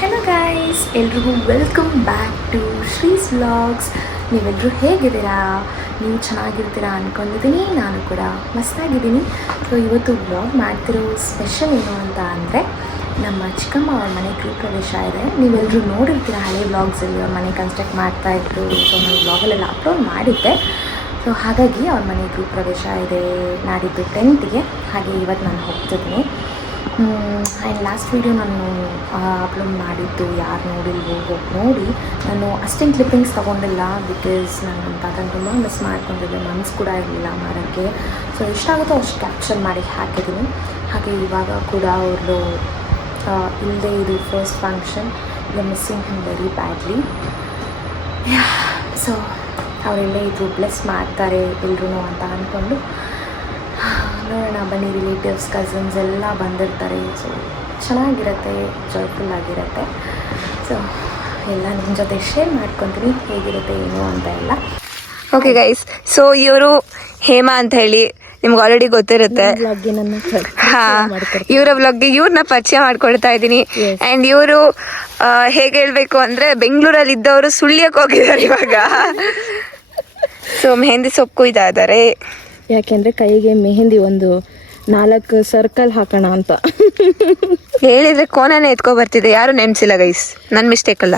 Hello guys, ಎಲ್ರಿಗೂ welcome back to Shree's vlogs. ನೀವೆಲ್ಲರೂ ಹೇಗಿದ್ದೀರಾ? ನೀವು ಚೆನ್ನಾಗಿರ್ತೀರಾ ಅಂದ್ಕೊಂಡಿದ್ದೀನಿ. ನಾನು ಕೂಡ ಮಸ್ತಾಗಿದ್ದೀನಿ. ಸೊ ಇವತ್ತು ವ್ಲಾಗ್ ಮಾಡ್ತಿರೋ ಸ್ಪೆಷಲ್ ಏನು ಅಂತ ಅಂದರೆ, ನಮ್ಮ ಚಿಕ್ಕಮ್ಮ ಅವ್ರ ಮನೆ ಗೃಹ ಪ್ರವೇಶ ಇದೆ. ನೀವೆಲ್ಲರೂ ನೋಡಿರ್ತೀರ ಹಳೆ ವ್ಲಾಗ್ಸಲ್ಲಿ ಅವ್ರ ಮನೆ ಕನ್ಸ್ಟ್ರಕ್ಟ್ ಮಾಡ್ತಾಯಿದ್ರು. ಸೊ ನಾನು ವ್ಲಾಗಲ್ಲೆಲ್ಲ ಅಪ್ಲೋಡ್ ಮಾಡಿದ್ದೆ. ಸೊ ಹಾಗಾಗಿ ಅವ್ರ ಮನೆ ಗೃಹ ಪ್ರವೇಶ ಇದೆ ನಾಡಿದ್ದು 10th. ಹಾಗೆ ಇವತ್ತು ನಾನು ಹೋಗ್ತಿದ್ದೀನಿ. ಆ್ಯಂಡ್ ಲಾಸ್ಟ್ ವೀಡಿಯೋ ನಾನು ಅಪ್ಲೋಡ್ ಮಾಡಿದ್ದು, ಯಾರು ನೋಡಿಲ್ವೋ ಹೋಗಿ ನೋಡಿ. ನಾನು ಅಷ್ಟೇನು ಕ್ಲಿಪ್ಪಿಂಗ್ಸ್ ತೊಗೊಂಡಿಲ್ಲ, ಬಿಕಾಸ್ ನಾನು ನನ್ನ ತಾತನ ತುಂಬ ಮಿಸ್ ಮಾಡ್ಕೊಂಡಿದ್ದೆ. ಮನಸ್ಸು ಕೂಡ ಇರಲಿಲ್ಲ ಮಾಡೋಕ್ಕೆ. ಸೊ ಎಷ್ಟಾಗುತ್ತೋ ಅಷ್ಟು ಕ್ಯಾಪ್ಚರ್ ಮಾಡಿ ಹಾಕಿದ್ದೀನಿ. ಹಾಗೆ ಇವಾಗ ಕೂಡ ಅವರು ಇಲ್ಲದೆ ಇದು first function, we are missing him very badly. So ಅವರೆಲ್ಲೇ ಇದ್ರು ಬ್ಲೆಸ್ ಮಾಡ್ತಾರೆ ಎಲ್ರೂ ಅಂತ ಅಂದ್ಕೊಂಡು ನೋಡೋಣ. ಬನ್ನಿ, ರಿಲೇಟಿವ್ಸ್, ಕಸಿನ್ಸ್ ಎಲ್ಲ ಬಂದಿರ್ತಾರೆ. ಸೊ ಚೆನ್ನಾಗಿರುತ್ತೆ, ಜಾಯ್ಫುಲ್ ಆಗಿರುತ್ತೆ. ಸೊ ಎಲ್ಲ ನಿಮ್ಮ ಜೊತೆ ಶೇರ್ ಮಾಡ್ಕೊತೀನಿ ಹೇಗಿರುತ್ತೆ ಏನು ಅಂತ ಎಲ್ಲ. ಓಕೆ ಗೈಸ್, ಸೊ ಇವರು ಹೇಮಾ ಅಂತ ಹೇಳಿ ನಿಮ್ಗೆ ಆಲ್ರೆಡಿ ಗೊತ್ತಿರುತ್ತೆ. ಇವರ ಬ್ಲಾಗ್ಗೆ ಇವ್ರನ್ನ ಪರಿಚಯ ಮಾಡ್ಕೊಳ್ತಾ ಇದ್ದೀನಿ. ಆ್ಯಂಡ್ ಇವರು ಹೇಗೆ ಹೇಳ್ಬೇಕು ಅಂದರೆ, ಬೆಂಗಳೂರಲ್ಲಿ ಇದ್ದವರು ಸುಳ್ಯಕ್ಕೆ ಹೋಗಿದ್ದಾರೆ ಇವಾಗ. ಸೊ ಮೆಹಂದಿ ಸೊಪ್ಪು ಕುಯ್ತಾ ಇದ್ದಾರೆ. ಯಾಕೆಂದರೆ ಕೈಗೆ ಮೆಹಂದಿ ಒಂದು 4 ಸರ್ಕಲ್ ಹಾಕೋಣ ಅಂತ ಹೇಳಿದ್ರೆ ಕೋನನೇ ಎತ್ಕೊ ಬರ್ತಿದೆ. ಯಾರು ನೆನ್ಸಿಲ್ಲ ಗೈಸ್, ನನ್ನ ಮಿಸ್ಟೇಕ್ ಅಲ್ಲ.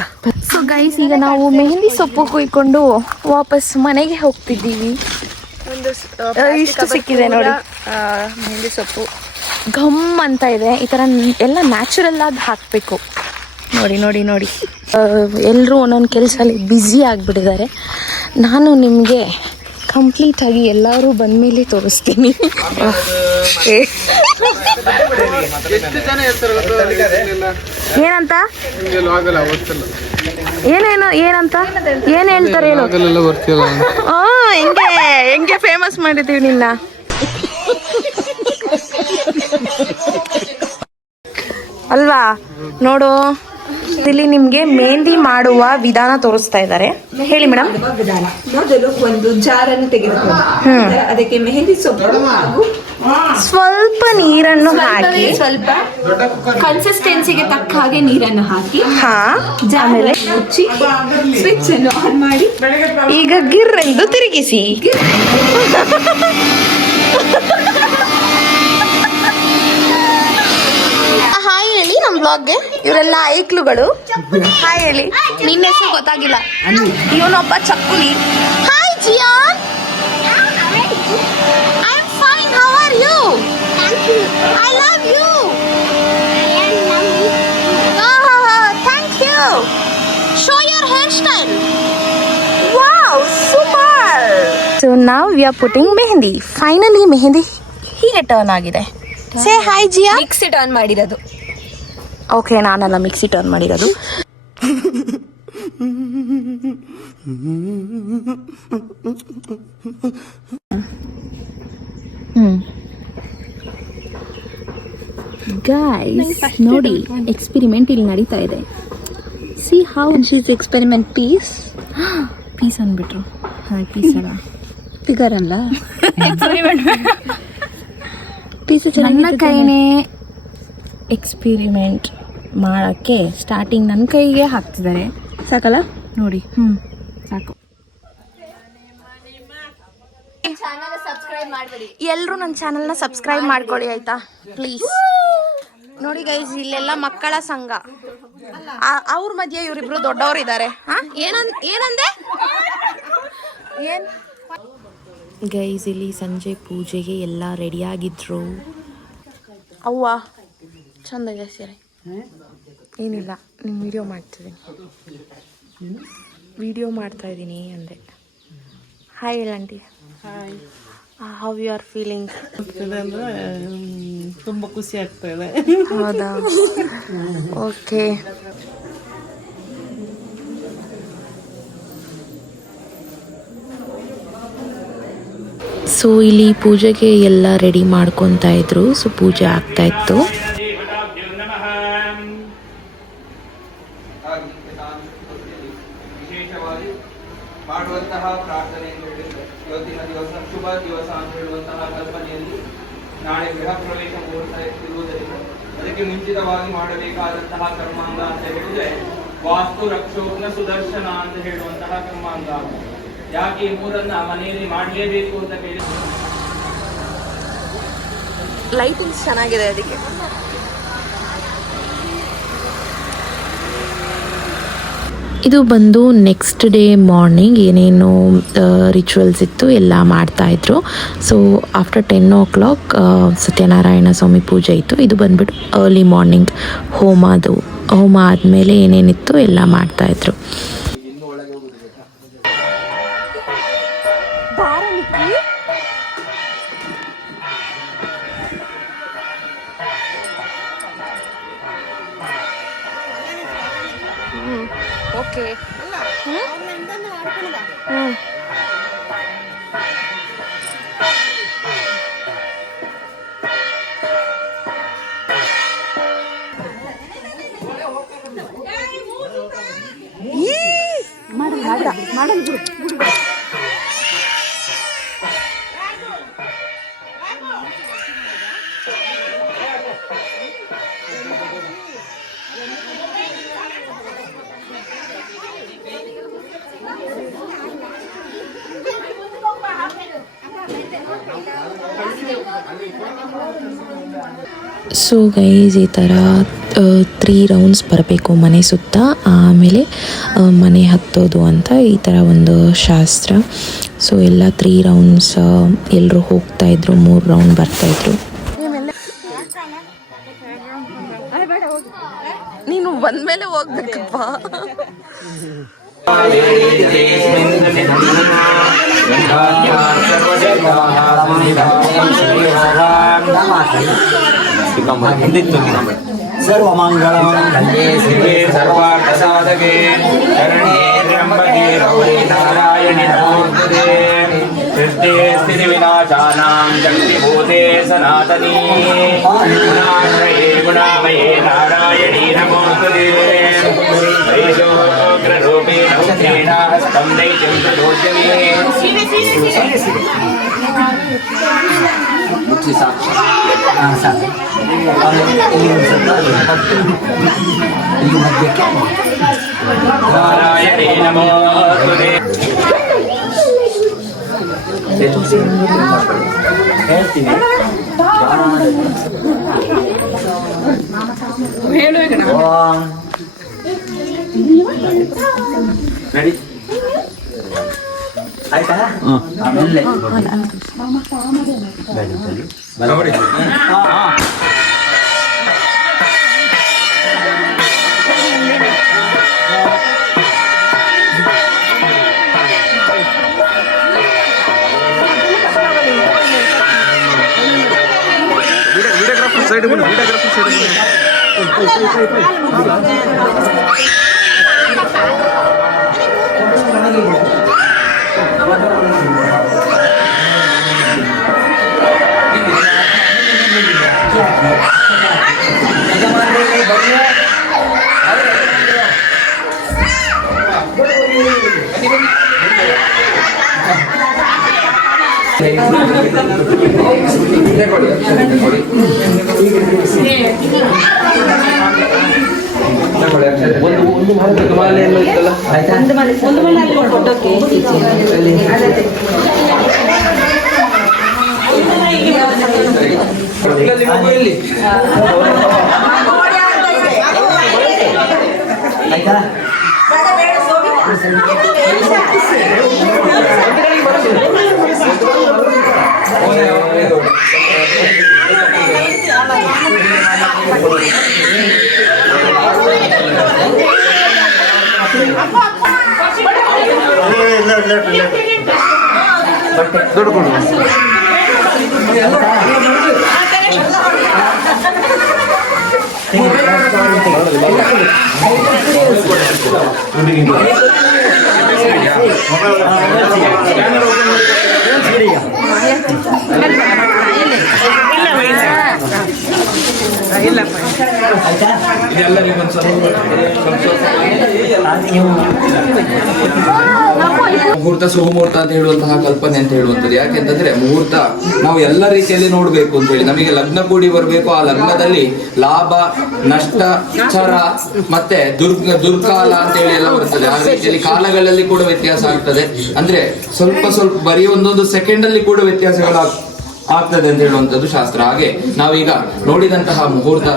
ಸೊ ಗೈಸ್, ಈಗ ನಾವು ಮೆಹಂದಿ ಸೊಪ್ಪು ಕುಯ್ಕೊಂಡು ವಾಪಸ್ ಮನೆಗೆ ಹೋಗ್ತಿದ್ದೀವಿ. ಒಂದು ಇಷ್ಟು ಸಿಕ್ಕಿದೆ ನೋಡಿ ಮೆಹಂದಿ ಸೊಪ್ಪು. ಘಮ್ ಅಂತ ಇದೆ. ಈ ಥರ ಎಲ್ಲ ನ್ಯಾಚುರಲ್ ಆಗಿ ಹಾಕಬೇಕು. ನೋಡಿ ನೋಡಿ ನೋಡಿ, ಎಲ್ಲರೂ ಒಂದೊಂದು ಕೆಲಸದಲ್ಲಿ ಬ್ಯುಸಿ ಆಗಿಬಿಟ್ಟಿದ್ದಾರೆ. ನಾನು ನಿಮಗೆ ಕಂಪ್ಲೀಟಾಗಿ ಎಲ್ಲರೂ ಬಂದಮೇಲೆ ತೋರಿಸ್ತೀನಿ. ಏನಂತ ಏನೇನು ಏನಂತ ಏನು ಹೇಳ್ತಾರೆ ಏನು? ಹೆಂಗೆ ಫೇಮಸ್ ಮಾಡಿದ್ದೀವಿ ನಿನ್ನ. ಅಲ್ವಾ? ನೋಡು, ಇಲ್ಲಿ ನಿಮ್ಗೆ ಮೆಹಂದಿ ಮಾಡುವ ವಿಧಾನ ತೋರಿಸ್ತಾ ಇದ್ದಾರೆ. ಹೇಳಿ ಮೇಡಮ್. ವಿಧಾನ ಮೊದಲು ಒಂದು ಜಾರನ್ನು ತೆಗೆದುಕೊಂಡು ಅದಕ್ಕೆ ಮೆಹಂದಿ ಸೊಪ್ಪು ಹಾಗೂ ಸ್ವಲ್ಪ ನೀರನ್ನು ಹಾಕಿ, ಸ್ವಲ್ಪ ಕನ್ಸಿಸ್ಟೆನ್ಸಿಗೆ ತಕ್ಕ ಹಾಗೆ ನೀರನ್ನು ಹಾಕಿ ಆಮೇಲೆ ಮುಚ್ಚಿ ಸ್ವಿಚ್ ಅನ್ನು ಆನ್ ಮಾಡಿ ಈಗ ಗಿರ್ ಎಂದು ತಿರುಗಿಸಿ. ಹಾಯ್ ಹೇಳಿ ನಮ್ಮ ಬ್ಲಾಗ್ಗೆ. ಇವರೆಲ್ಲ ಐಕ್ಲುಗಳು. ಹಾಯ್ ಹೇಳಿ. ನಿನ್ನ ಹೆಸರು ಗೊತ್ತಾಗಿಲ್ಲ. ಇವನೊಬ್ಬ ಚಕ್ಕುಲಿ. Hi Jiyan. I am fine. How are you? I love you. Thank you. Show your hairstyle. Wow, super. So now we are putting mehndi. Finally mehndi ಹೀಗೆ ಟರ್ನ್ ಆಗಿದೆ. Say hi Jiya. Mixie turn ಮಾಡಿರೋದು. ಓಕೆ, ನಾನೆಲ್ಲ ಮಿಕ್ಸಿ ಟರ್ನ್ ಮಾಡಿರೋದು. Guys ನೋಡಿ, experiment ಇಲ್ಲಿ ನಡೀತಾ ಇದೆ. See how she's experiment. Piece piece ಅಂದ್ಬಿಟ್ರು. ಪೀಸ್ ಅಲ್ಲ, ಫಿಗರ್ ಅಲ್ಲ, ಪೀಸ್. ನನ್ನ ಕೈನೇ ಎಕ್ಸ್ಪೆರಿಮೆಂಟ್ ಮಾಡೋಕ್ಕೆ ಸ್ಟಾರ್ಟಿಂಗ್ ನನ್ನ ಕೈಗೆ ಹಾಕ್ತಿದ್ದಾರೆ. ಸಾಕಲ್ಲ ನೋಡಿ. ಸಾಕು. ಎಲ್ಲರೂ ನನ್ನ ಚಾನಲ್ನ ಸಬ್ಸ್ಕ್ರೈಬ್ ಮಾಡ್ಕೊಳ್ಳಿ ಆಯ್ತಾ, ಪ್ಲೀಸ್. ನೋಡಿ ಗೈಸ್, ಇಲ್ಲೆಲ್ಲ ಮಕ್ಕಳ ಸಂಘ. ಅವ್ರ ಮಧ್ಯೆ ಇವರಿಬ್ರು ದೊಡ್ಡವರು ಇದ್ದಾರೆ. ಏನಂದೆ? ಗೈಸ್, ಇಲ್ಲಿ ಸಂಜೆ ಪೂಜೆಗೆ ಎಲ್ಲ ರೆಡಿಯಾಗಿದ್ರು. ಅವ್ವ ಚಂದ ಸೀರೆ. ಏನಿಲ್ಲ, ನಿಮ್ಮ ವಿಡಿಯೋ ಮಾಡ್ತಾ ಇದ್ದೀನಿ ಅಂದೆ. Hi aunty. Hi. How you are feeling? ತುಂಬ ಖುಷಿ ಆಗ್ತಾ ಇದೆ. ಹೌದಾ? ಓಕೆ. ಸೊ ಇಲ್ಲಿ ಪೂಜೆಗೆ ಎಲ್ಲ ರೆಡಿ ಮಾಡ್ಕೊತಾ ಇದ್ರು. ಸೊ ಪೂಜೆ ಆಗ್ತಾ ಇತ್ತು. ವಿಶೇಷವಾಗಿ ಮಾಡುವಂತಹ ಪ್ರಾರ್ಥನೆ ಇವತ್ತಿನ ದಿವಸ ಶುಭ ದಿವಸ ಅಂತ ಹೇಳುವಂತಹ ಕಲ್ಪನೆಯಲ್ಲಿ ನಾಳೆ ಗೃಹ ಪ್ರವೇಶ ಮುಹೂರ್ತ ಇರುವುದರಿಂದ ಅದಕ್ಕೆ ಮುಂಚಿತವಾಗಿ ಮಾಡಬೇಕಾದಂತಹ ಕರ್ಮಾಂಗ ಅಂತ ಹೇಳಿದ್ರೆ ವಾಸ್ತು ರಕ್ಷೋಗ್ನ ಸುದರ್ಶನ ಅಂತ ಹೇಳುವಂತಹ ಕರ್ಮಾಂಗ. ಯಾಕೆ ಈ ಮೂರನ್ನ ಮನೆಯಲ್ಲಿ ಮಾಡಲೇಬೇಕು ಅಂತ ಹೇಳಿ ಲೈಟಿಂಗ್ಸ್ ಚೆನ್ನಾಗಿದೆ ಅದಕ್ಕೆ. ಇದು ಬಂದು ನೆಕ್ಸ್ಟ್ ಡೇ ಮಾರ್ನಿಂಗ್ ಏನೇನು ರಿಚುವಲ್ಸ್ ಇತ್ತು ಎಲ್ಲ ಮಾಡ್ತಾಯಿದ್ರು. ಸೊ ಆಫ್ಟರ್ 10 o'clock ಸತ್ಯನಾರಾಯಣ ಸ್ವಾಮಿ ಪೂಜೆ ಇತ್ತು. ಇದು ಬಂದ್ಬಿಟ್ಟು ಅರ್ಲಿ ಮಾರ್ನಿಂಗ್ ಹೋಮ ಆದಮೇಲೆ ಏನೇನಿತ್ತು ಎಲ್ಲ ಮಾಡ್ತಾಯಿದ್ರು. ಓಕೆ. ಸೊ ಗೈಸ್ ಈ ಥರ 3 ರೌಂಡ್ಸ್ ಬರಬೇಕು ಮನೆ ಸುತ್ತ, ಆಮೇಲೆ ಮನೆ ಹತ್ತೋದು ಅಂತ ಈ ಥರ ಒಂದು ಶಾಸ್ತ್ರ. ಸೊ ಎಲ್ಲ 3 ರೌಂಡ್ಸ್ ಎಲ್ಲರೂ ಹೋಗ್ತಾಯಿದ್ರು, 3 ರೌಂಡ್ ಬರ್ತಾಯಿದ್ರು. ನೀನು ಬಂದ್ಮೇಲೆ ಹೋಗ್ಬೇಕಪ್ಪ. सर्वमङ्गलमङ्गल्ये शिवे सर्वार्थसाधके शरण्ये त्र्यम्बके गौरी नारायणि नमोस्तुते सृष्टे स्थितिविनाशानां शक्तिभूते सनातनी गुणाश्रये गुणामये नारायणी नमोस्तुते वैशोग्ररूपेण उग्रेण हस्तं दैत्यं प्रदोषमे नारायणे नमोस्तुते ಹೇಳ್ತೀನಿ ರೆಡಿ ಆಯ್ತಾ? ಆಮೇಲೆ ಸೈಡ್ ಒಂದು ಮಾಲೆ ಎಲ್ಲ ಇತ್ತಲ್ಲ, ಒಂದು ಮಾಲೆ ಫೋಟೋಕ್ಕೆ ಆಯ್ತಾ? ದುಡ್ಡು ಕೊಡು. ಇದೆಲ್ಲರಿಗೊಂದು ಮುಹೂರ್ತ ಸುಮುಹೂರ್ತ ಅಂತ ಹೇಳುವಂತಹ ಕಲ್ಪನೆ ಅಂತ ಹೇಳುವಂಥದ್ದು. ಯಾಕೆಂತಂದ್ರೆ ಮುಹೂರ್ತ ನಾವು ಎಲ್ಲ ರೀತಿಯಲ್ಲಿ ನೋಡ್ಬೇಕು ಅಂತ ಹೇಳಿ, ನಮಗೆ ಲಗ್ನ ಕೂಡಿ ಬರಬೇಕು. ಆ ಲಗ್ನದಲ್ಲಿ ಲಾಭ ನಷ್ಟ ಚರ ಮತ್ತೆ ದುರ್ಕಾಲ ಅಂತ ಹೇಳಿ ಎಲ್ಲ ಬರ್ತದೆ. ಆ ರೀತಿಯಲ್ಲಿ ಕಾಲಗಳಲ್ಲಿ ಕೂಡ ವ್ಯತ್ಯಾಸ ಆಗ್ತದೆ. ಅಂದ್ರೆ ಸ್ವಲ್ಪ ಬರೀ ಒಂದೊಂದು ಸೆಕೆಂಡ್ ಅಲ್ಲಿ ಕೂಡ ಆಗ್ತದೆ ಅಂತ ಹೇಳುವಂಥದ್ದು ಶಾಸ್ತ್ರ. ಹಾಗೆ ನಾವೀಗ ನೋಡಿದಂತಹ ಮುಹೂರ್ತ,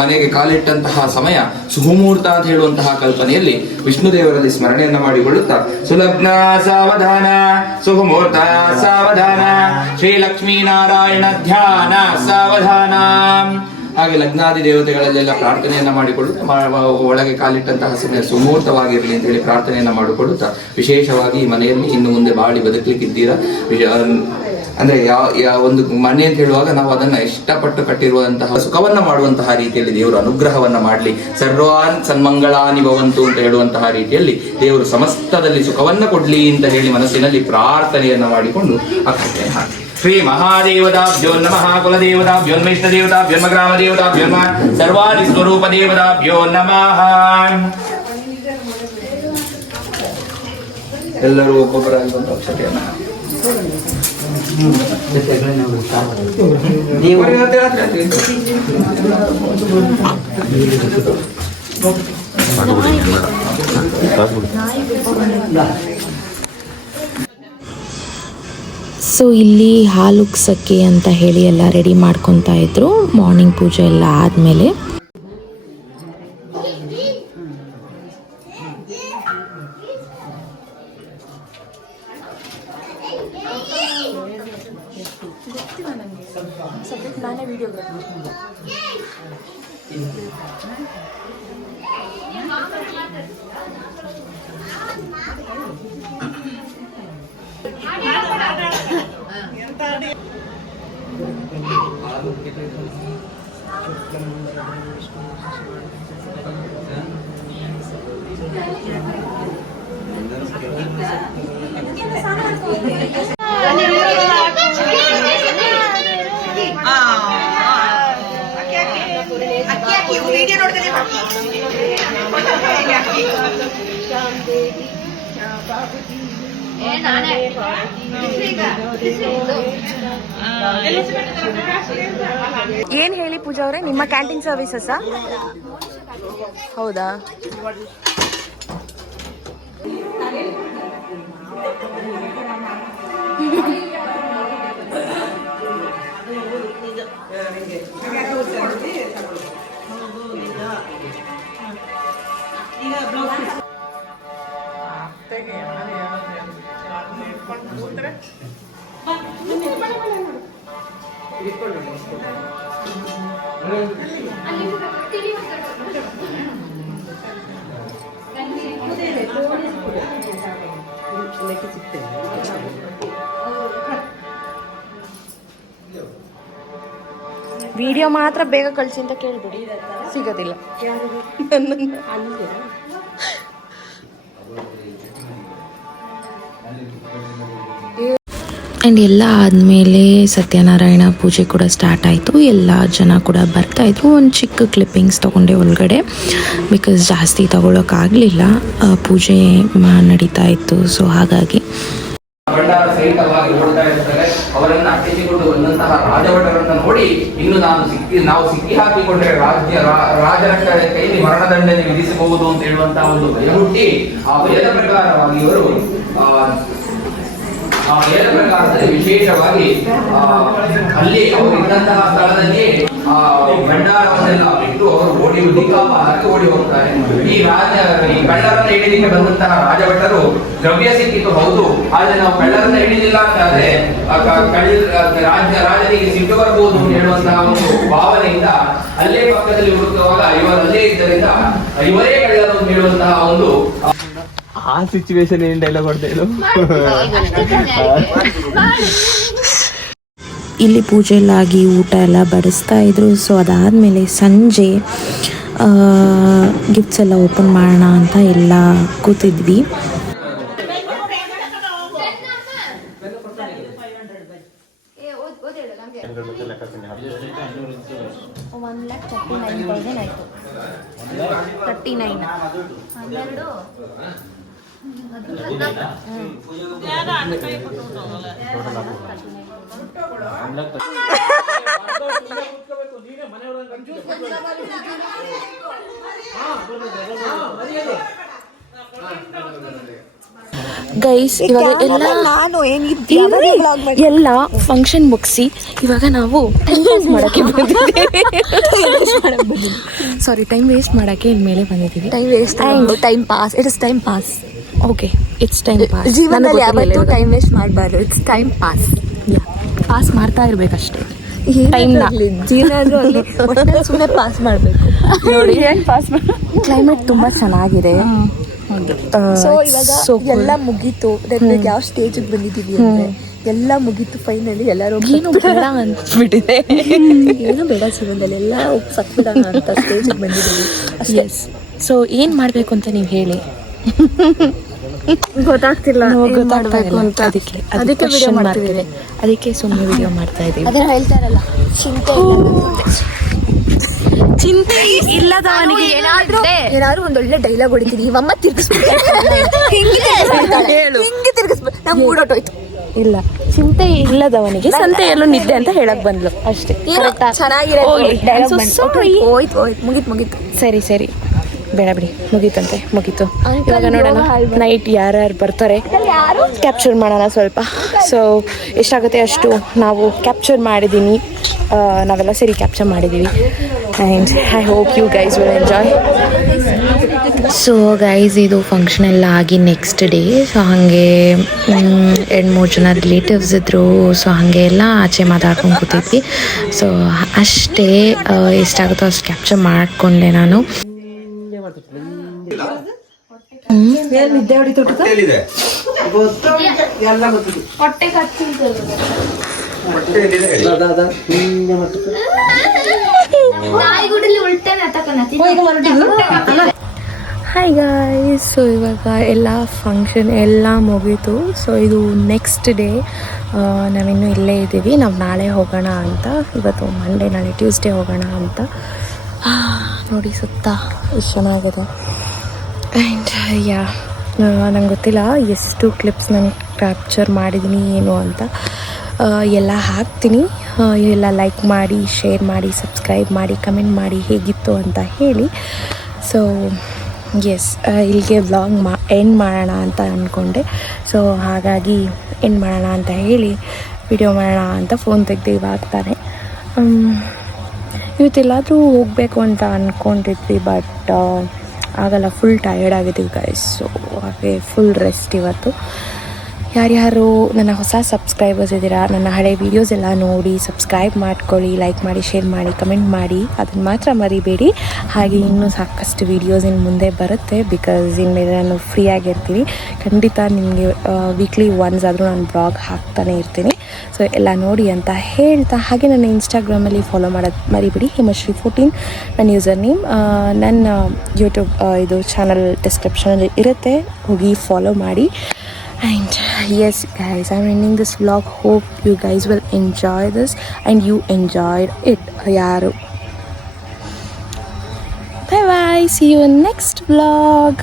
ಮನೆಗೆ ಕಾಲಿಟ್ಟಂತಹ ಸಮಯ ಸುಮುಹೂರ್ತ ಅಂತ ಹೇಳುವಂತಹ ಕಲ್ಪನೆಯಲ್ಲಿ ವಿಷ್ಣು ದೇವರಲ್ಲಿ ಸ್ಮರಣೆಯನ್ನ ಮಾಡಿಕೊಳ್ಳುತ್ತಾ ಸುಲಗ್ನ ಸಾವಧಾನ ಸುಮುಹೂರ್ತ ಸಾವಧಾನ ಶ್ರೀ ಲಕ್ಷ್ಮೀನಾರಾಯಣ ಧ್ಯಾನ ಸಾವಧಾನ. ಹಾಗೆ ಲಗ್ನಾದಿ ದೇವತೆಗಳಲ್ಲೆಲ್ಲ ಪ್ರಾರ್ಥನೆಯನ್ನ ಮಾಡಿಕೊಳ್ಳುತ್ತಾ ಒಳಗೆ ಕಾಲಿಟ್ಟಂತಹ ಸಮಯ ಸುಮುಹೂರ್ತವಾಗಿರಲಿ ಅಂತ ಹೇಳಿ ಪ್ರಾರ್ಥನೆಯನ್ನ ಮಾಡಿಕೊಳ್ಳುತ್ತಾ, ವಿಶೇಷವಾಗಿ ಈ ಮನೆಯಲ್ಲಿ ಇನ್ನು ಮುಂದೆ ಬಾಳಿ ಬದುಕಲಿಕ್ಕಿದ್ದೀರಾ. ಅಂದ್ರೆ ಒಂದು ಮನೆ ಅಂತ ಹೇಳುವಾಗ ನಾವು ಅದನ್ನ ಇಷ್ಟಪಟ್ಟು ಕಟ್ಟಿರುವಂತಹ ಸುಖವನ್ನ ಮಾಡುವಂತಹ ರೀತಿಯಲ್ಲಿ ದೇವರು ಅನುಗ್ರಹವನ್ನ ಮಾಡಲಿ. ಸರ್ವಾನ್ ಸನ್ಮಂಗಳಾನಿ ಭವಂತು ಅಂತ ಹೇಳುವಂತಹ ರೀತಿಯಲ್ಲಿ ದೇವರು ಸಮಸ್ತದಲ್ಲಿ ಸುಖವನ್ನ ಕೊಡ್ಲಿ ಅಂತ ಹೇಳಿ ಮನಸ್ಸಿನಲ್ಲಿ ಪ್ರಾರ್ಥನೆಯನ್ನ ಮಾಡಿಕೊಂಡು ಅಕ್ಷತೆ ಹಾಕಿ. ಶ್ರೀ ಮಹಾದೇವತಾಭ್ಯೋ ನಮಃ ಕುಲದೇವತಾಭ್ಯೋ ಇಷ್ಟ ದೇವತಾಭ್ಯೋ ಗ್ರಾಮ ದೇವತಾಭ್ಯೋ ಸರ್ವಾದಿ ಸ್ವರೂಪ ದೇವತಾಭ್ಯೋ ನಮಃ. ಎಲ್ಲರೂ ಒಬ್ಬೊಬ್ಬರಾಗಿ ಬಂದು ಅಕ್ಷತೆಯನ್ನ ಸೊ ಇಲ್ಲಿ ಹಾಲುಗ್ಸಕ್ಕೆ ಅಂತ ಹೇಳಿ ಎಲ್ಲ ರೆಡಿ ಮಾಡ್ಕೊತಾ ಇದ್ರು. ಮಾರ್ನಿಂಗ್ ಪೂಜೆ ಎಲ್ಲ ಆದಮೇಲೆ ಏನ್ ಹೇಳಿ ಪೂಜಾ ಅವರೇ, ನಿಮ್ಮ ಕ್ಯಾಂಟೀನ್ ಸರ್ವಿಸಸ್ ಹೌದಾ? ವಿಡಿಯೋ ಮಾತ್ರ ಬೇಗ ಕಳಿಸಿ ಅಂತ ಕೇಳ್ಬಿಡಿ, ಸಿಗೋದಿಲ್ಲ. ಆ್ಯಂಡ್ ಎಲ್ಲ ಆದಮೇಲೆ ಸತ್ಯನಾರಾಯಣ ಪೂಜೆ ಕೂಡ ಸ್ಟಾರ್ಟ್ ಆಯಿತು. ಎಲ್ಲ ಜನ ಕೂಡ ಬರ್ತಾಯಿದ್ರು. ಒಂದು ಚಿಕ್ಕ ಕ್ಲಿಪ್ಪಿಂಗ್ಸ್ ತೊಗೊಂಡೆ ಒಳಗಡೆ, ಬಿಕಾಸ್ ಜಾಸ್ತಿ ತೊಗೊಳಕ್ಕಾಗಲಿಲ್ಲ, ಪೂಜೆ ನಡೀತಾ ಇತ್ತು. ಸೊ ಹಾಗಾಗಿ ಭಂಡಾರ ಸಹಿತವಾಗಿ ಓಡ್ತಾ ಇರ್ತಾರೆ. ಅವರನ್ನ ಅಟ್ಟಿಸಿಕೊಂಡು ಬಂದಂತಹ ರಾಜಭಟರನ್ನ ನೋಡಿ ಇನ್ನು ನಾವು ಸಿಕ್ಕಿ ಹಾಕಿಕೊಂಡ್ರೆ ರಾಜರ ಕೈಯಲ್ಲಿ ಮರಣದಂಡನೆ ವಿಧಿಸಬಹುದು ಅಂತ ಹೇಳುವಂತಹ ಒಂದು ಭಯ ಹುಟ್ಟಿ, ಆ ಭಯದ ಪ್ರಕಾರವಾಗಿ ಇವರು ವಿಶೇಷವಾಗಿ ಅಲ್ಲಿ ಅವರು ಇದ್ದಂತಹ ಸ್ಥಳದಲ್ಲಿ ಭಂಡಾರವನ್ನೆಲ್ಲ ಬಿಟ್ಟು ಅವರು ಓಡಿ ಹೋಗ್ತಾರೆ. ಈ ಕಳ್ಳರನ್ನ ಹಿಡಿಲಿಕ್ಕೆ ಬಂದಂತಹ ರಾಜಭಟರು ದ್ರವ್ಯ ಸಿಕ್ಕಿತು ಹೌದು, ಆದ್ರೆ ನಾವು ಕಳ್ಳರನ್ನ ಹಿಡಿದಿಲ್ಲ ಅಂತಾದ್ರೆ ರಾಜನಿಗೆ ಸಿಟ್ಟು ಬರಬಹುದು ಅಂತ ಹೇಳುವಂತಹ ಒಂದು ಭಾವನೆಯಿಂದ ಅಲ್ಲೇ ಪಕ್ಕದಲ್ಲಿ ಹುಡುಕುವಾಗ ಇವರಲ್ಲೇ ಇದ್ದರಿಂದ ಇವರೇ ಕಳ್ಳರು ಅಂತ ಹೇಳುವಂತಹ ಒಂದು ಆ ಸಿಚುವೇಶನ್ ಏನ್ ಡೈಲಾಗ್ ಹೊಡ್ತಾ ಇದ್ರು. ಇಲ್ಲಿ ಪೂಜೆ ಎಲ್ಲ ಆಗಿ ಊಟ ಎಲ್ಲ ಬಡಿಸ್ತಾ ಇದ್ರು. ಸೊ ಅದಾದಮೇಲೆ ಸಂಜೆ ಗಿಫ್ಟ್ಸ್ ಎಲ್ಲ ಓಪನ್ ಮಾಡೋಣ ಅಂತ ಎಲ್ಲ ಕೂತಿದ್ವಿ. 39. ಗೈಸ್ ಇವಾಗ ಎಲ್ಲ ಫಂಕ್ಷನ್ ಮುಗಿಸಿ ಇವಾಗ ನಾವು ಟೈಮ್ ವೇಸ್ಟ್ ಮಾಡಕ್ಕೆ ಇಲ್ಲಿ ಮೇಲೆ ಬಂದಿದ್ದೀವಿ. Time pass. It is time pass. Okay, it's time pass. ಜೀವನದಲ್ಲಿ ಯಾವತ್ತೂ ಟೈಮ್ ವೇಸ್ಟ್ ಮಾಡಬಾರ್ದು. It's time pass. ಪಾಸ್ ಮಾಡ್ತಾ ಇರ್ಬೇಕಷ್ಟೇ ಟೈಮ್ನ. ಜೀವನ ಸುಮ್ಮನೆ ಪಾಸ್ ಮಾಡಬೇಕು. ನೋಡಿ ಪಾಸ್ ಕ್ಲೈಮೇಟ್ ತುಂಬಾ ಚೆನ್ನಾಗಿದೆ. ಸೊ ಇವಾಗ ಎಲ್ಲ ಮುಗೀತು. ಯಾವ ಸ್ಟೇಜಿಗೆ ಬಂದಿದ್ದೀವಿ ಅಂದ್ರೆ ಎಲ್ಲ ಮುಗೀತು. ಫೈನಲಿ ಎಲ್ಲರೂ ಏನು ಬೇಡ ಅನ್ಸ್ಬಿಟ್ಟಿದೆ. ಏನು ಬೇಡ ಜೀವನದಲ್ಲಿ ಎಲ್ಲ ಸತ್ಬಿಡೋಣ ಅಂತ ಸ್ಟೇಜಿಗೆ ಬಂದಿದ್ದೀವಿ ಅಷ್ಟೇ. ಸೊ ಏನ್ ಮಾಡ್ಬೇಕು ಅಂತ ನೀವು ಹೇಳಿ. ಗೊತ್ತಾಗ್ತಿಲ್ಲ ಗೊತ್ತಾಗ್ಬೇಕು ಅಂತ. ಅದಕ್ಕೆ ವಿಡಿಯೋ ಮಾಡ್ತಿದ್ದೀವಿ. ಅದಕ್ಕೆ ಸುಮ್ಮನೆ ವಿಡಿಯೋ ಮಾಡ್ತಾ ಇದ್ದೀವಿ. ಅದನ್ನ ಹೇಳ್ತಾರಲ್ಲ, ಚಿಂತೆ ಇಲ್ಲದವನಿಗೆ ಏನಾದ್ರು ಒಂದೊಳ್ಳೆ ಡೈಲಾಗ್ ಹೊಡಿತೀನಿ. ಇವಮ್ಮ ಹಿಂಗೆ ತಿರ್ಗಿಸ್ಬೇಕು. ನಮ್ ಮೂಡೋಟೋಯ್ತು. ಇಲ್ಲ, ಚಿಂತೆ ಇಲ್ಲದವನಿಗೆ ಸಂತೆಯಲ್ಲೂ ನಿದ್ದೆ ಅಂತ ಹೇಳಕ್ ಬಂದ್ಲು ಅಷ್ಟೇ. ಚೆನ್ನಾಗಿರೋ ಹೋಯ್ತು. ಮುಗೀತು. ಸರಿ ಬೇಡ ಬಿಡಿ, ಮುಗೀತು. ಇವಾಗ ನೋಡೋಣ ನೈಟ್ ಯಾರ್ಯಾರು ಬರ್ತಾರೆ ಕ್ಯಾಪ್ಚರ್ ಮಾಡೋಣ ಸ್ವಲ್ಪ. ಸೊ ಎಷ್ಟಾಗುತ್ತೆ ಅಷ್ಟು ನಾವು ಕ್ಯಾಪ್ಚರ್ ಮಾಡಿದ್ದೀನಿ. ನಾವೆಲ್ಲ ಸೇರಿ ಕ್ಯಾಪ್ಚರ್ ಮಾಡಿದ್ದೀವಿ. And I hope you guys will enjoy. So guys, ಇದು ಫಂಕ್ಷನ್ ಎಲ್ಲ ಆಗಿ ನೆಕ್ಸ್ಟ್ ಡೇ. ಸೊ ಹಾಗೆ 2-3 ಜನ ರಿಲೇಟಿವ್ಸ್ ಇದ್ದರು. ಸೊ ಹಾಗೆ ಎಲ್ಲ ಆಚೆ ಮಾತಾಡ್ಕೊಂಡು ಕೂತಿದ್ವಿ. ಸೊ ಅಷ್ಟೇ, ಎಷ್ಟಾಗುತ್ತೋ ಅಷ್ಟು ಕ್ಯಾಪ್ಚರ್ ಮಾಡಿಕೊಂಡೆ ನಾನು. ಹಾಯ್ ಗಾಯ್ಸ್, ಸೊ ಇವಾಗ ಎಲ್ಲ ಫಂಕ್ಷನ್ ಎಲ್ಲ ಮುಗೀತು. ಸೊ ಇದು ನೆಕ್ಸ್ಟ್ ಡೇ. ನಾವಿನ್ನೂ ಇಲ್ಲೇ ಇದ್ದೀವಿ. ನಾವು ನಾಳೆ ಹೋಗೋಣ ಅಂತ. ಇವತ್ತು ಮಂಡೇ, ನಾಳೆ ಟ್ಯೂಸ್ಡೇ ಹೋಗೋಣ ಅಂತ. ನೋಡಿ ಸುತ್ತ ಎಷ್ಟು ಚೆನ್ನಾಗಿದೆ. ಆ್ಯಂಡ್ ನಂಗೆ ಗೊತ್ತಿಲ್ಲ ಎಷ್ಟು ಕ್ಲಿಪ್ಸ್ ನಾನು ಕ್ಯಾಪ್ಚರ್ ಮಾಡಿದ್ದೀನಿ ಏನು ಅಂತ. ಎಲ್ಲ ಹಾಕ್ತೀನಿ. ಎಲ್ಲ ಲೈಕ್ ಮಾಡಿ, ಶೇರ್ ಮಾಡಿ, ಸಬ್ಸ್ಕ್ರೈಬ್ ಮಾಡಿ, ಕಮೆಂಟ್ ಮಾಡಿ ಹೇಗಿತ್ತು ಅಂತ ಹೇಳಿ. ಸೊ ಇಲ್ಲಿಗೆ ವ್ಲಾಗ್ ಎಂಡ್ ಮಾಡೋಣ ಅಂತ ಅಂದ್ಕೊಂಡೆ. ಸೊ ಹಾಗಾಗಿ ಎಂಡ್ ಮಾಡೋಣ ಅಂತ ಹೇಳಿ ವಿಡಿಯೋ ಮಾಡೋಣ ಅಂತ ಫೋನ್ ತೆಗೆದು ಇವಾಗ್ತಾನೆ. ಇವತ್ತೆಲ್ಲಾದರೂ ಹೋಗಬೇಕು ಅಂತ ಅಂದ್ಕೊಂಡಿದ್ವಿ, ಬಟ್ ಆಗಲ್ಲ. ಫುಲ್ ಟಯರ್ಡ್ ಆಗಿದ್ದೀವಿ ಗೈಸ್. ಸೊ ಹಾಗೆ ಫುಲ್ ರೆಸ್ಟ್ ಇವತ್ತು. ಯಾರ್ಯಾರು ನನ್ನ ಹೊಸ ಸಬ್ಸ್ಕ್ರೈಬರ್ಸ್ ಇದ್ದೀರಾ, ನನ್ನ ಹಳೆ ವೀಡಿಯೋಸ್ ಎಲ್ಲ ನೋಡಿ ಸಬ್ಸ್ಕ್ರೈಬ್ ಮಾಡ್ಕೊಳ್ಳಿ, ಲೈಕ್ ಮಾಡಿ, ಶೇರ್ ಮಾಡಿ, ಕಮೆಂಟ್ ಮಾಡಿ. ಅದನ್ನು ಮಾತ್ರ ಮರಿಬೇಡಿ. ಹಾಗೆ ಇನ್ನೂ ಸಾಕಷ್ಟು ವೀಡಿಯೋಸ್ ಇನ್ನು ಮುಂದೆ ಬರುತ್ತೆ. ಬಿಕಾಸ್ ಇನ್ಮೇಲೆ ನಾನು ಫ್ರೀ ಆಗಿರ್ತೀನಿ. ಖಂಡಿತ ನಿಮಗೆ ವೀಕ್ಲಿ ಒನ್ಸ್ ಆದರೂ ನಾನು ಬ್ಲಾಗ್ ಹಾಕ್ತಾನೆ ಇರ್ತೀನಿ. ಸೊ ಎಲ್ಲ ನೋಡಿ ಅಂತ ಹೇಳ್ತಾ, ಹಾಗೆ ನನ್ನ ಇನ್ಸ್ಟಾಗ್ರಾಮಲ್ಲಿ ಫಾಲೋ ಮಾಡೋದು ಮರಿಬೇಡಿ. ಹಿಮಶ್ರೀ14 ನನ್ನ ಯೂಸರ್ ನೇಮ್. ನನ್ನ ಯೂಟ್ಯೂಬ್ ಇದು ಚಾನಲ್ ಡಿಸ್ಕ್ರಿಪ್ಷನಲ್ಲಿ ಇರುತ್ತೆ, ಹೋಗಿ ಫಾಲೋ ಮಾಡಿ. And yes guys, I'm ending this vlog. Hope you guys will enjoy this and you enjoyed it. Bye bye, see you in next vlog.